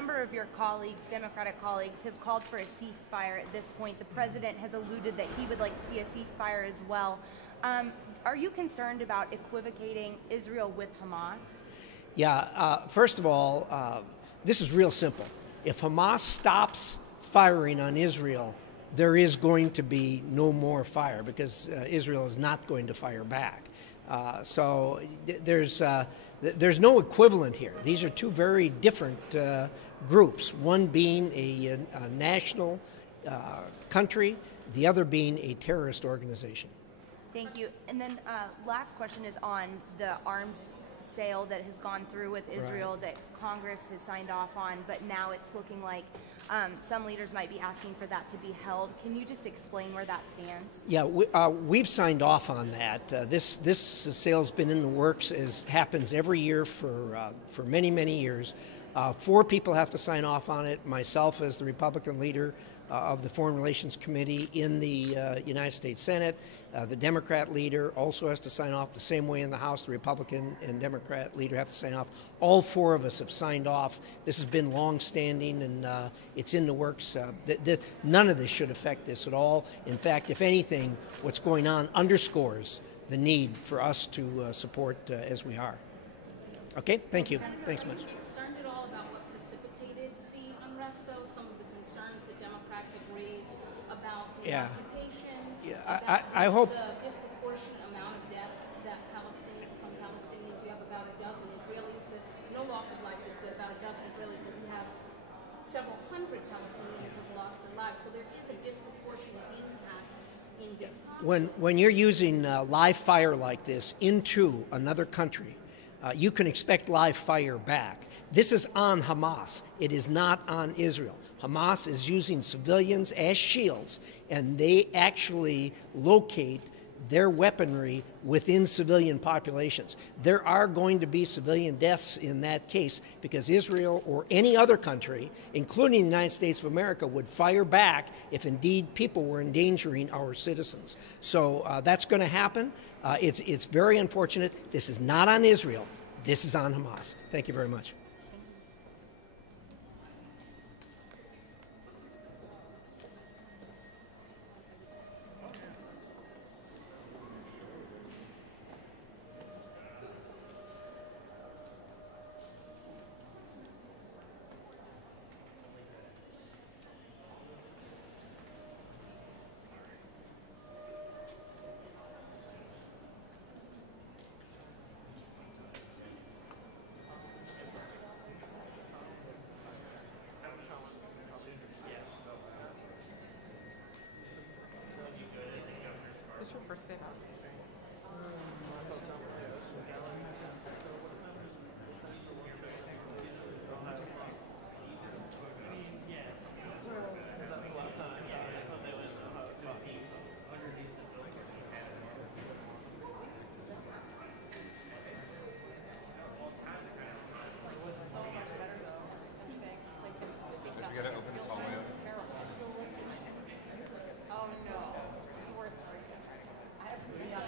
number of your colleagues, Democratic colleagues, have called for a ceasefire at this point. The president has alluded that he would like to see a ceasefire as well. Are you concerned about equivocating Israel with Hamas? Yeah, first of all, this is real simple. If Hamas stops firing on Israel, there is going to be no more fire because Israel is not going to fire back. So there's no equivalent here. These are two very different groups, one being a national country, the other being a terrorist organization. Thank you. And then last question is on the arms sale that has gone through with Israel that Congress has signed off on, but now it's looking like some leaders might be asking for that to be held. Can you just explain where that stands? Yeah, we've signed off on that. This sale's been in the works, as happens every year for many, many years. 4 people have to sign off on it. Myself as the Republican leader of the Foreign Relations Committee in the United States Senate. The Democrat leader also has to sign off the same way in the House. The Republican and Democrat leader have to sign off. All 4 of us have signed off. This has been long-standing, and it's in the works. None of this should affect this at all. In fact, if anything, what's going on underscores the need for us to support as we are. Okay, thank you. Thanks much. Concerned at all about what precipitated the unrest, though? Some of the concerns that Democrats have raised about the occupation, I hope. The disproportionate amount of deaths that from Palestinians. You have about a dozen Israelis that no loss of life is good, about a dozen Israelis, but you have several hundred Palestinians who have lost their lives. So there is a disproportionate impact in this conflict. When you're using live fire like this into another country, you can expect live fire back. This is on Hamas. It is not on Israel. Hamas is using civilians as shields, and they actually locate their weaponry within civilian populations. There are going to be civilian deaths in that case because Israel or any other country, including the United States of America, would fire back if indeed people were endangering our citizens. So that's going to happen. It's very unfortunate. This is not on Israel. This is on Hamas. Thank you very much. Is this your first day out? Because we gotta open this hallway up. Oh no. Worst for you.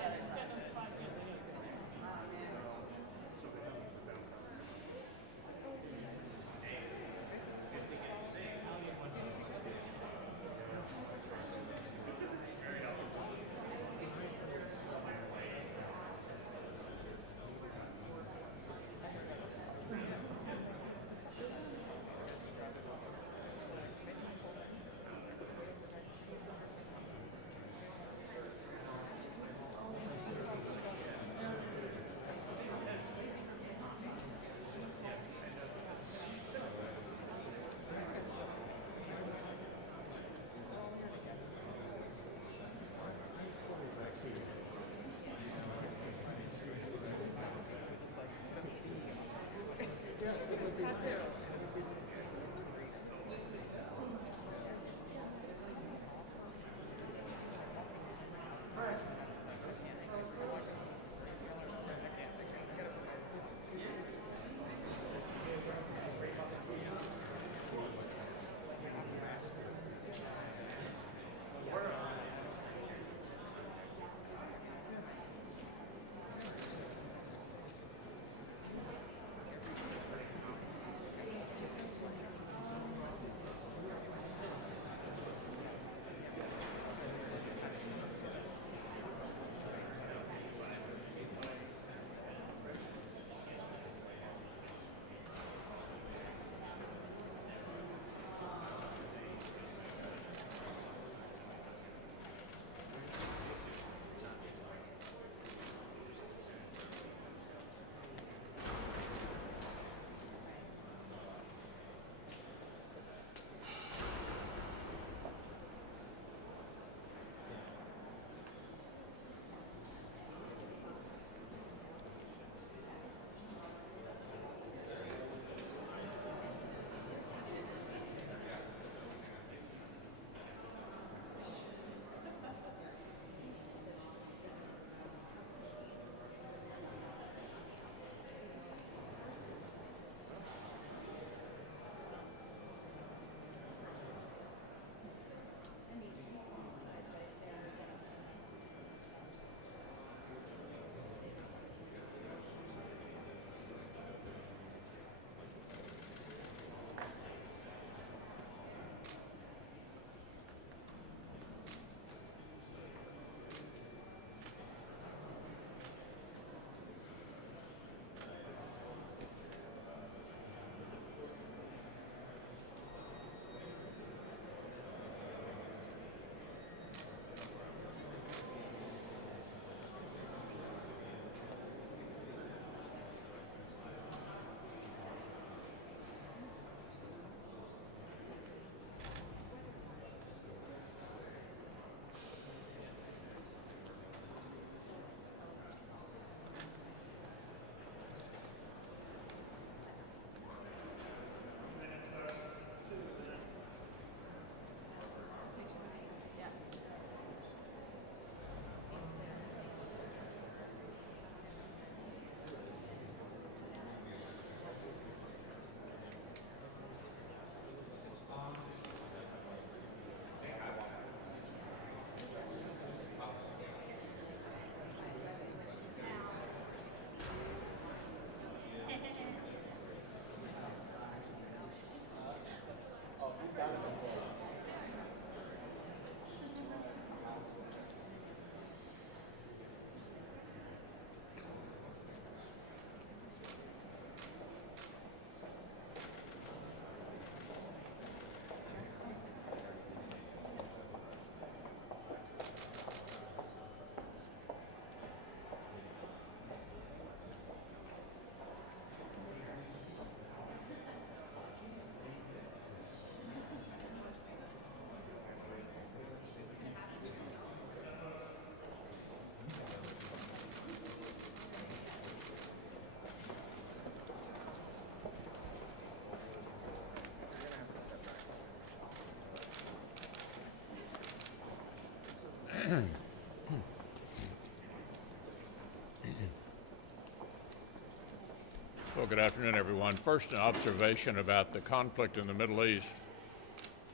good afternoon, everyone. First, an observation about the conflict in the Middle East.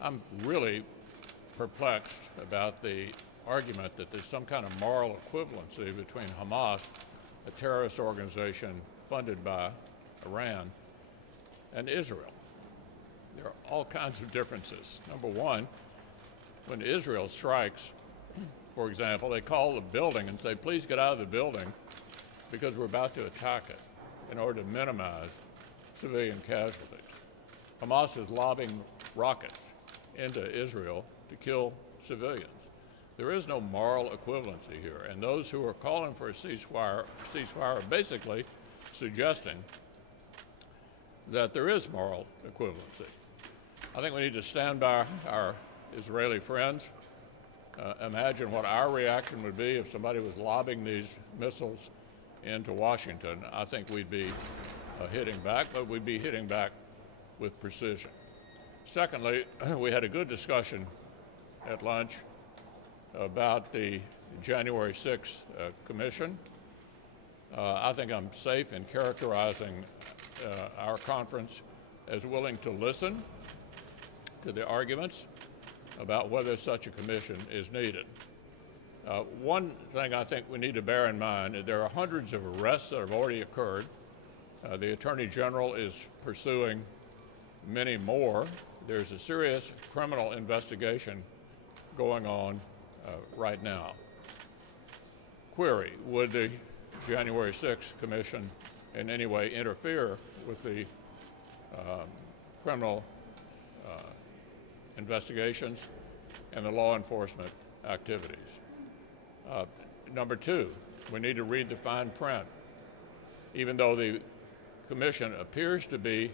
I'm really perplexed about the argument that there's some kind of moral equivalency between Hamas, a terrorist organization funded by Iran, and Israel. There are all kinds of differences. Number one, when Israel strikes, for example, they call the building and say, please get out of the building because we're about to attack it, in order to minimize civilian casualties. Hamas is lobbing rockets into Israel to kill civilians. There is no moral equivalency here, and those who are calling for a ceasefire are basically suggesting that there is moral equivalency. I think we need to stand by our Israeli friends. Imagine what our reaction would be if somebody was lobbing these missiles into Washington. I think we'd be hitting back, but we'd be hitting back with precision. Secondly, we had a good discussion at lunch about the January 6th commission. I think I'm safe in characterizing our conference as willing to listen to the arguments about whether such a commission is needed. One thing I think we need to bear in mind, there are hundreds of arrests that have already occurred. The Attorney General is pursuing many more. There's a serious criminal investigation going on right now. Query, would the January 6th Commission in any way interfere with the criminal investigations and the law enforcement activities? Number two, we need to read the fine print. Even though the commission appears to be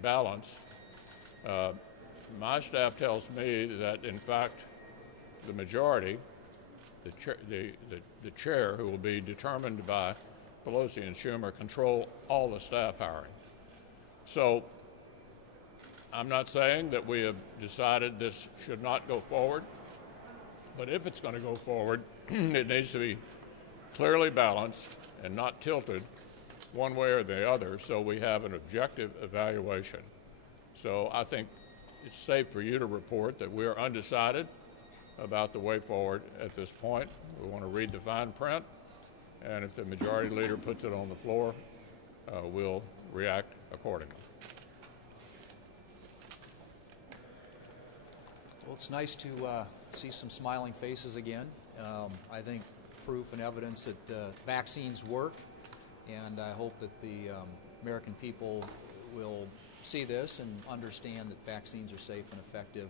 balanced, my staff tells me that, in fact, the majority, the chair, who will be determined by Pelosi and Schumer, control all the staff hiring. So I'm not saying that we have decided this should not go forward, but if it's going to go forward, it needs to be clearly balanced and not tilted one way or the other, so we have an objective evaluation. So I think it's safe for you to report that we are undecided about the way forward at this point. We want to read the fine print, and if the majority leader puts it on the floor, we'll react accordingly. Well, it's nice to see some smiling faces again. I think proof and evidence that vaccines work, and I hope that the American people will see this and understand that vaccines are safe and effective,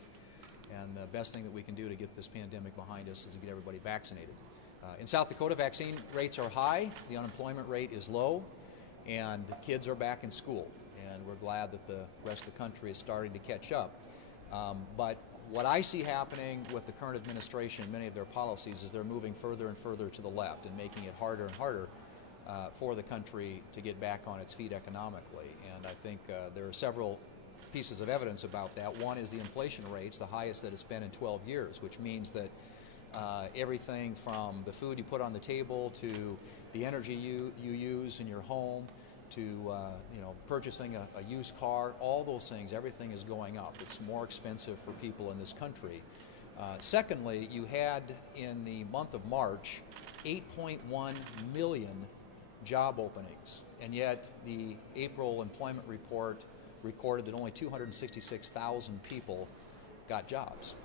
and the best thing that we can do to get this pandemic behind us is to get everybody vaccinated. In South Dakota, vaccine rates are high, the unemployment rate is low, and kids are back in school, and we're glad that the rest of the country is starting to catch up. But what I see happening with the current administration and many of their policies is they're moving further and further to the left and making it harder and harder for the country to get back on its feet economically. And I think there are several pieces of evidence about that. One is the inflation rates, the highest that it's been in 12 years, which means that everything from the food you put on the table to the energy you use in your home to purchasing a used car, all those things, everything is going up. It's more expensive for people in this country. Secondly, you had in the month of March 8.1 million job openings, and yet the April employment report recorded that only 266,000 people got jobs,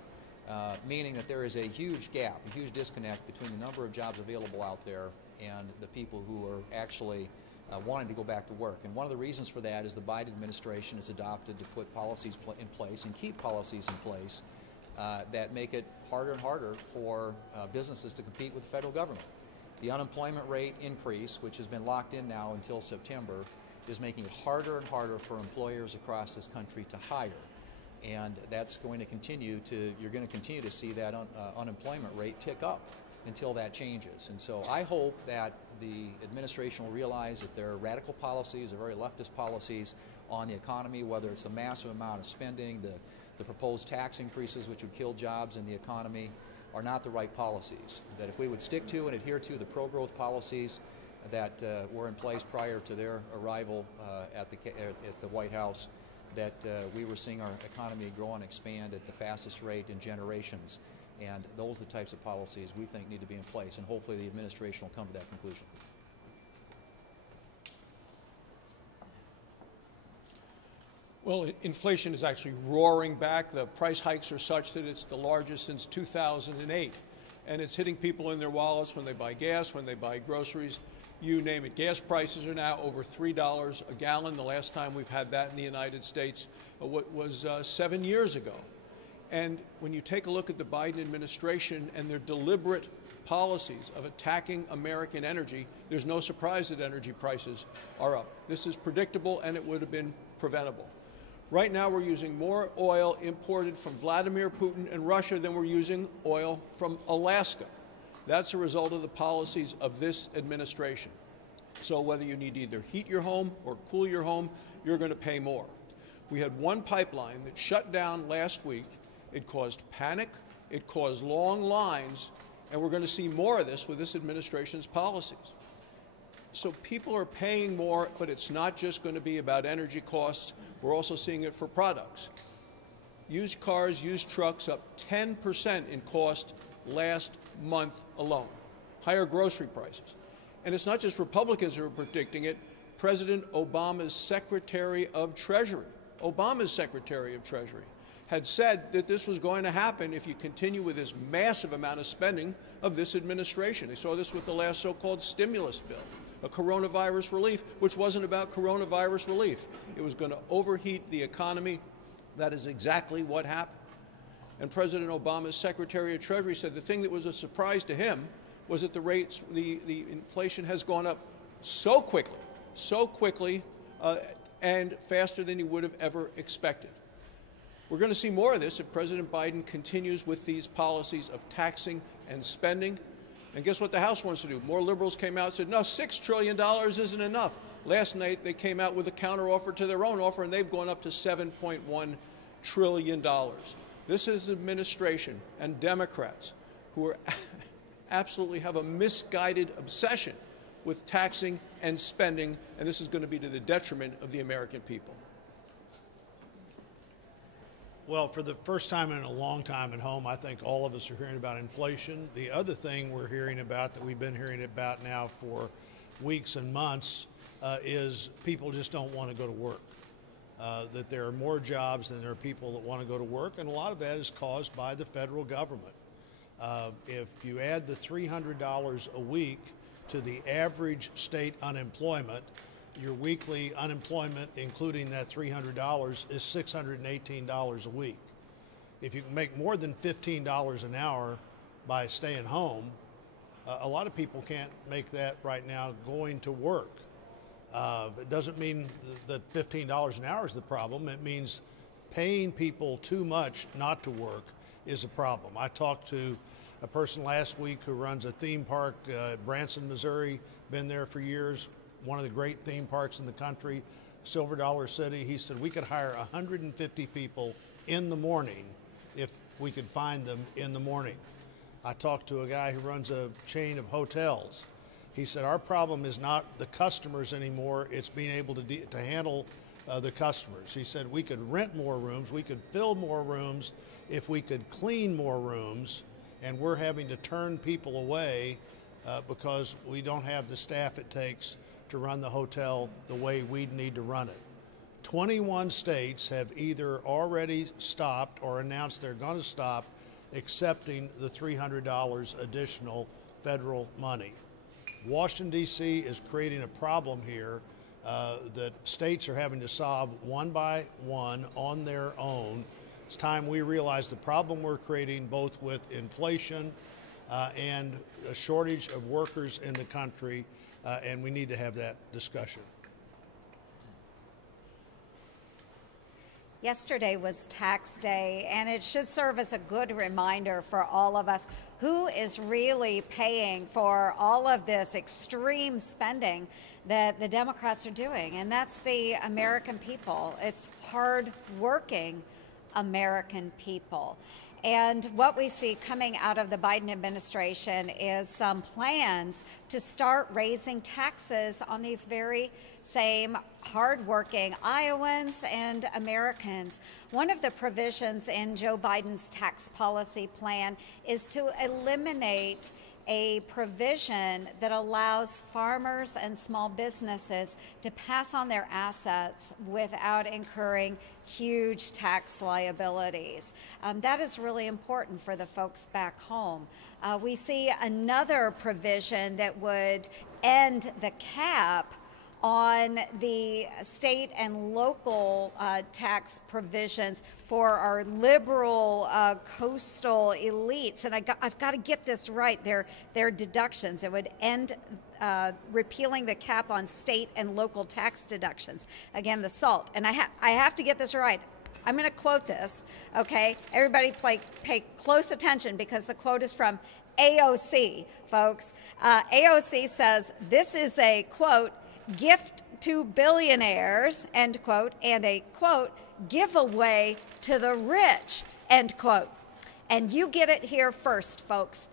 meaning that there is a huge gap, a huge disconnect between the number of jobs available out there and the people who are actually wanting to go back to work. And one of the reasons for that is the Biden administration has adopted to put policies in place and keep policies in place that make it harder and harder for businesses to compete with the federal government. The unemployment rate increase, which has been locked in now until September, is making it harder and harder for employers across this country to hire. And that's going to continue you're going to continue to see that unemployment rate tick up until that changes. And so I hope that the administration will realize that their radical policies, their very leftist policies on the economy, whether it's the massive amount of spending, the proposed tax increases which would kill jobs in the economy, are not the right policies. That if we would stick to and adhere to the pro-growth policies that were in place prior to their arrival at the White House, that we were seeing our economy grow and expand at the fastest rate in generations. And those are the types of policies we think need to be in place, and hopefully the administration will come to that conclusion. Well, inflation is actually roaring back. The price hikes are such that it's the largest since 2008. And it's hitting people in their wallets when they buy gas, when they buy groceries, you name it. Gas prices are now over $3 a gallon. The last time we've had that in the United States was 7 years ago. And when you take a look at the Biden administration and their deliberate policies of attacking American energy, there's no surprise that energy prices are up. This is predictable, and it would have been preventable. Right now, we're using more oil imported from Vladimir Putin and Russia than we're using oil from Alaska. That's a result of the policies of this administration. So whether you need to either heat your home or cool your home, you're going to pay more. We had one pipeline that shut down last week. It caused panic, it caused long lines, and we're going to see more of this with this administration's policies. So people are paying more, but it's not just going to be about energy costs. We're also seeing it for products. Used cars, used trucks up 10% in cost last month alone. Higher grocery prices. And it's not just Republicans who are predicting it. President Obama's Secretary of Treasury, had said that this was going to happen if you continue with this massive amount of spending of this administration. They saw this with the last so-called stimulus bill, a coronavirus relief, which wasn't about coronavirus relief. It was going to overheat the economy. That is exactly what happened. And President Obama's Secretary of Treasury said the thing that was a surprise to him was that the inflation has gone up so quickly, and faster than he would have ever expected. We're going to see more of this if President Biden continues with these policies of taxing and spending. And guess what the House wants to do? More liberals came out and said, no, $6 trillion isn't enough. Last night, they came out with a counteroffer to their own offer, and they've gone up to $7.1 trillion. This is administration and Democrats who are absolutely have a misguided obsession with taxing and spending, and this is going to be to the detriment of the American people. Well, for the first time in a long time at home, I think all of us are hearing about inflation. The other thing we're hearing about that we've been hearing about now for weeks and months is people just don't want to go to work. That there are more jobs than there are people that want to go to work, and a lot of that is caused by the federal government. If you add the $300 a week to the average state unemployment, your weekly unemployment, including that $300, is $618 a week. If you can make more than $15 an hour by staying home, a lot of people can't make that right now going to work. It doesn't mean that $15 an hour is the problem. It means paying people too much not to work is a problem. I talked to a person last week who runs a theme park, Branson, Missouri, been there for years, one of the great theme parks in the country, Silver Dollar City. He said we could hire 150 people in the morning if we could find them in the morning. I talked to a guy who runs a chain of hotels. He said our problem is not the customers anymore, it's being able to handle the customers. He said we could rent more rooms, we could fill more rooms if we could clean more rooms, and we're having to turn people away because we don't have the staff it takes to run the hotel the way we'd need to run it. 21 states have either already stopped or announced they're going to stop accepting the $300 additional federal money. Washington, D.C. is creating a problem here that states are having to solve one by one on their own. It's time we realize the problem we're creating both with inflation and a shortage of workers in the country, and we need to have that discussion. Yesterday was tax day, and it should serve as a good reminder for all of us who is really paying for all of this extreme spending that the Democrats are doing, and that's the American people. It's hard-working American people. And what we see coming out of the Biden administration is some plans to start raising taxes on these very same hardworking Iowans and Americans. One of the provisions in Joe Biden's tax policy plan is to eliminate a provision that allows farmers and small businesses to pass on their assets without incurring huge tax liabilities. That is really important for the folks back home. We see another provision that would end the cap on the state and local tax provisions for our liberal coastal elites. And I've got to get this right. They're deductions. It would end repealing the cap on state and local tax deductions. Again, the SALT. And I have to get this right. I'm going to quote this, okay? Everybody pay close attention because the quote is from AOC, folks. AOC says, this is a, quote, gift to billionaires, end quote, and a, quote, giveaway to the rich, end quote. And you get it here first, folks.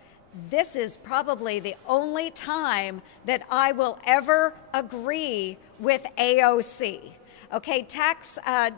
This is probably the only time that I will ever agree with AOC. Okay,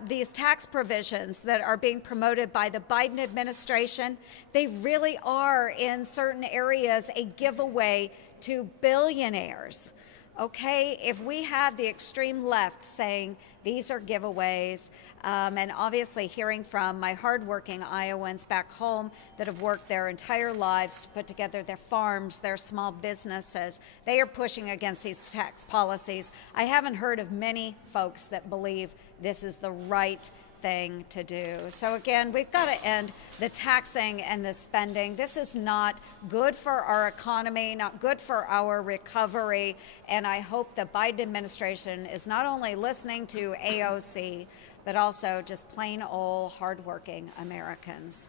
these tax provisions that are being promoted by the Biden administration, they really are in certain areas a giveaway to billionaires. Okay, if we have the extreme left saying these are giveaways, and obviously hearing from my hardworking Iowans back home that have worked their entire lives to put together their farms, their small businesses, they are pushing against these tax policies. I haven't heard of many folks that believe this is the right thing to do. So again, we've got to end the taxing and the spending. This is not good for our economy, not good for our recovery. And I hope the Biden administration is not only listening to AOC, but also just plain old hardworking Americans.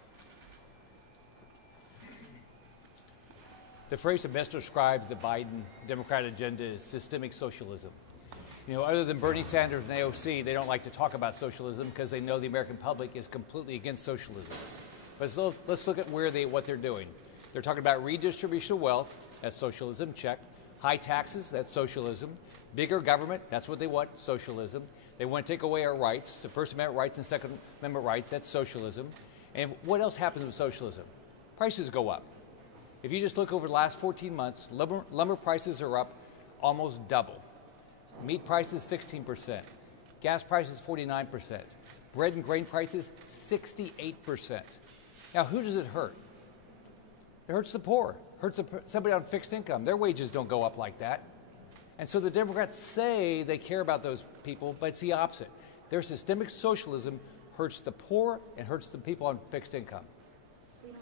The phrase that best describes the Biden Democrat agenda is systemic socialism. You know, other than Bernie Sanders and AOC, they don't like to talk about socialism because they know the American public is completely against socialism. But so let's look at what they're doing. They're talking about redistribution of wealth, that's socialism, check. High taxes, that's socialism. Bigger government, that's what they want, socialism. They want to take away our rights, the First Amendment rights and Second Amendment rights, that's socialism. And what else happens with socialism? Prices go up. If you just look over the last 14 months, lumber prices are up almost double. Meat prices, 16%. Gas prices, 49%. Bread and grain prices, 68%. Now, who does it hurt? It hurts the poor. It hurts somebody on fixed income. Their wages don't go up like that. And so the Democrats say they care about those people, but it's the opposite. Their systemic socialism hurts the poor and hurts the people on fixed income. You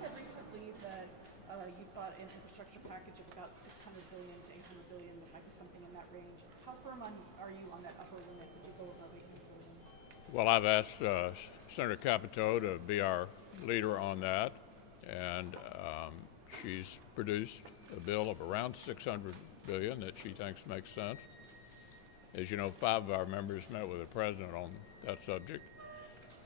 said recently that you thought an infrastructure package of about $600 billion to $800 billion, that might be something in that range. How firm are you on that upper limit? Did you go above $800 billion? Well, I've asked Senator Capito to be our leader on that, and she's produced a bill of around $600 billion that she thinks makes sense. As you know, 5 of our members met with the president on that subject.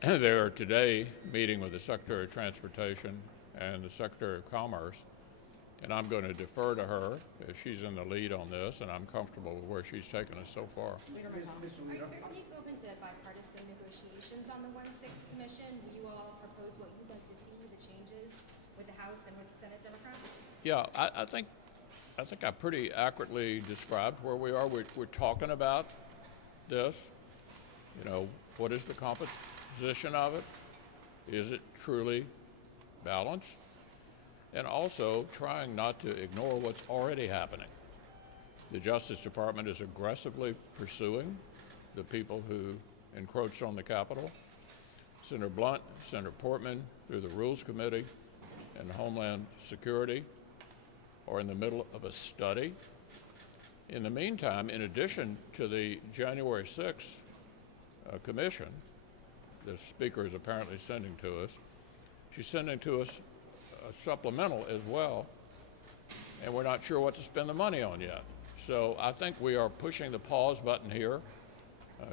They are today meeting with the Secretary of Transportation and the Secretary of Commerce, and I'm going to defer to her if she's in the lead on this, and I'm comfortable with where she's taken us so far. Are you open to bipartisan negotiations on the 1-6 Commission? Will you all propose what you'd like to see, the changes with the House and with the Senate Democrats? Yeah, I think I pretty accurately described where we are. We're talking about this. You know, what is the composition of it? Is it truly balanced? And also trying not to ignore what's already happening. The Justice Department is aggressively pursuing the people who encroached on the Capitol. Senator Blunt, Senator Portman, through the Rules Committee and Homeland Security, are in the middle of a study. In the meantime, in addition to the January 6th commission, the Speaker is apparently sending to us, she's sending to us a supplemental as well, and we're not sure what to spend the money on yet. So I think we are pushing the pause button here,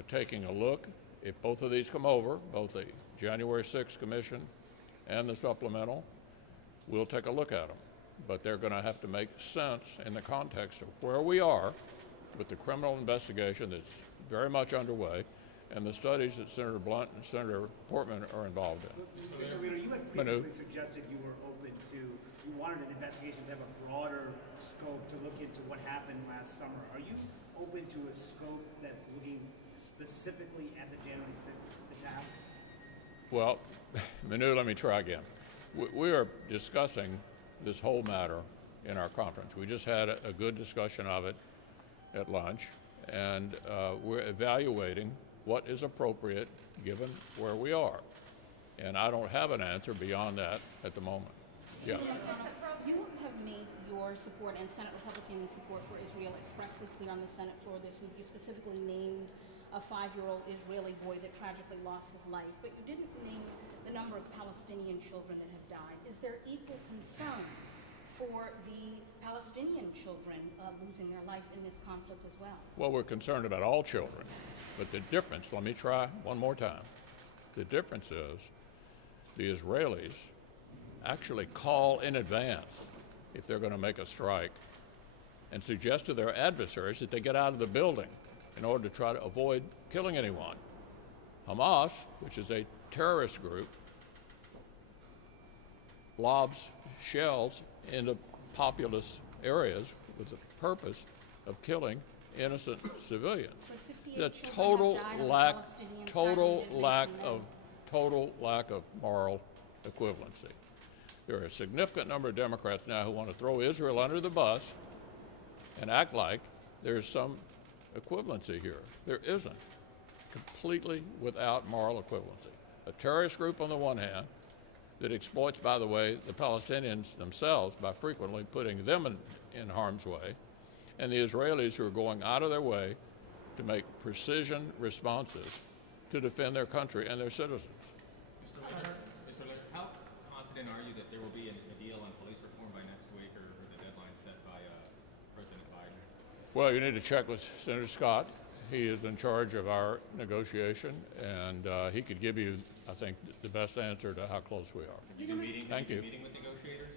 taking a look if both of these come over, both the January 6th commission and the supplemental, we'll take a look at them. But they're going to have to make sense in the context of where we are with the criminal investigation that's very much underway and the studies that Senator Blunt and Senator Portman are involved in. Mr. Leader, you had previously suggested you were open to, you wanted an investigation to have a broader scope to look into what happened last summer. Are you open to a scope that's looking specifically at the January 6th attack? Well, Manu, let me try again. We are discussing this whole matter in our conference. We just had a good discussion of it at lunch, and we're evaluating what is appropriate given where we are. And I don't have an answer beyond that at the moment. Yeah. You have made your support and Senate Republican support for Israel expressly clear on the Senate floor this week. You specifically named a 5-year-old Israeli boy that tragically lost his life, but you didn't name the number of Palestinian children that have died. Is there equal concern for the Palestinian children losing their life in this conflict as well? Well, we're concerned about all children, but the difference, let me try one more time. The difference is the Israelis actually call in advance if they're going to make a strike and suggest to their adversaries that they get out of the building in order to try to avoid killing anyone. Hamas, which is a terrorist group, lobs shells into populous areas with the purpose of killing innocent civilians. The total lack of moral equivalency. There are a significant number of Democrats now who want to throw Israel under the bus and act like there's some equivalency here. There isn't. Completely without moral equivalency. A terrorist group on the one hand that exploits, by the way, the Palestinians themselves by frequently putting them in harm's way, and the Israelis who are going out of their way to make precision responses to defend their country and their citizens. Mr. Leader, how confident are you that there will be a deal on police reform by next week, or the deadline set by President Biden? Well, you need to check with Senator Scott. He is in charge of our negotiation, and he could give you, I think, the best answer to how close we are. Have you been meeting, Thank you. Meeting with negotiators?